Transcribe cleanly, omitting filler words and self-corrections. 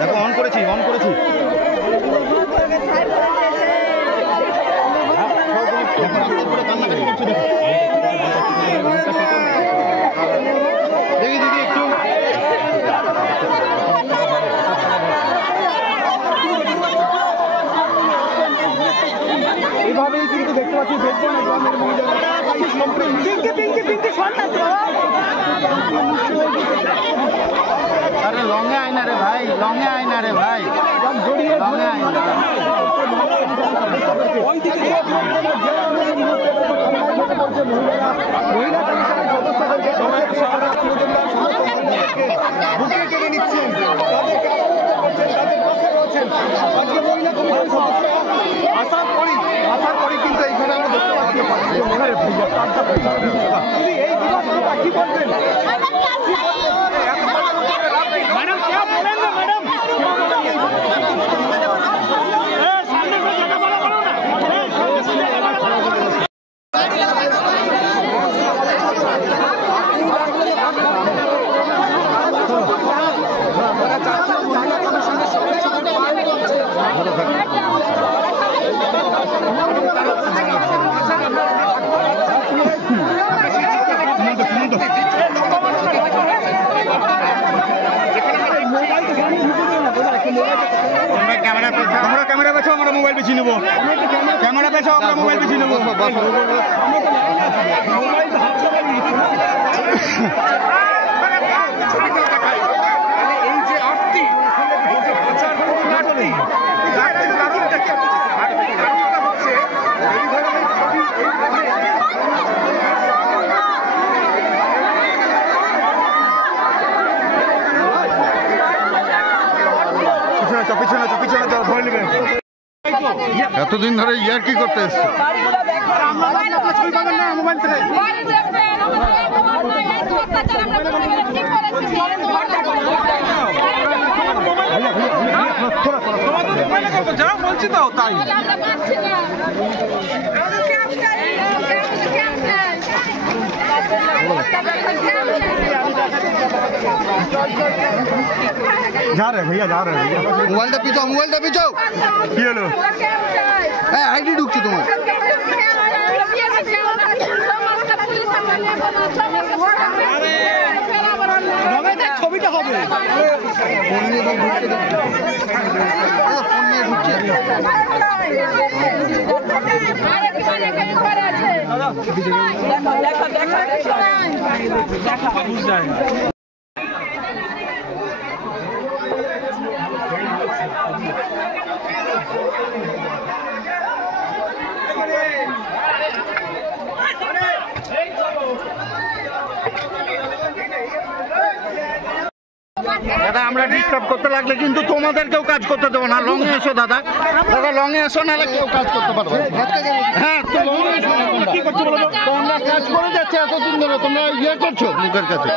দেখো অন করেছি দেখি দিদি একটু এইভাবেই কিন্তু দেখতে পাচ্ছি আরে লঙে আয়না রে ভাই লঙে আয়না রে ভাই লঙে আয়না বুকে টেনে নিচ্ছেন আসার পরই কিন্তু এইখানে আমরা দেখতে পাচ্ছি এই দিবসটা কি বলবেন मैडम क्या बोलेंगे मैडम सामने से जगह बोलो ना कैमरा बेचो हमारा मोबाइल बेची नेबो कैमरा बेचो हमारा मोबाइल बेची नेबो এতদিন ধরে ইয়ার কি করতে এসছে যা বলছি তো তাই जा रहे भैया मोबाइलটা পিছাও কি হলো আইডি ঢুকছে তোমার ছবিটা হবে ফোন নিয়ে ঢুকছে দাদা আমরা ডিস্টার্ব করতে লাগলে কিন্তু তোমাদেরকেও কাজ করতে দেবো না লঙে এসো দাদা লঙে এসো নাহলে কেউ কাজ করতে পারবে হ্যাঁ তো লঙে এসো কি করছো বলো তোমরা কাজ করে যাচ্ছে এতদিন ধরে তোমরা ইয়ে করছো মুখের কাছে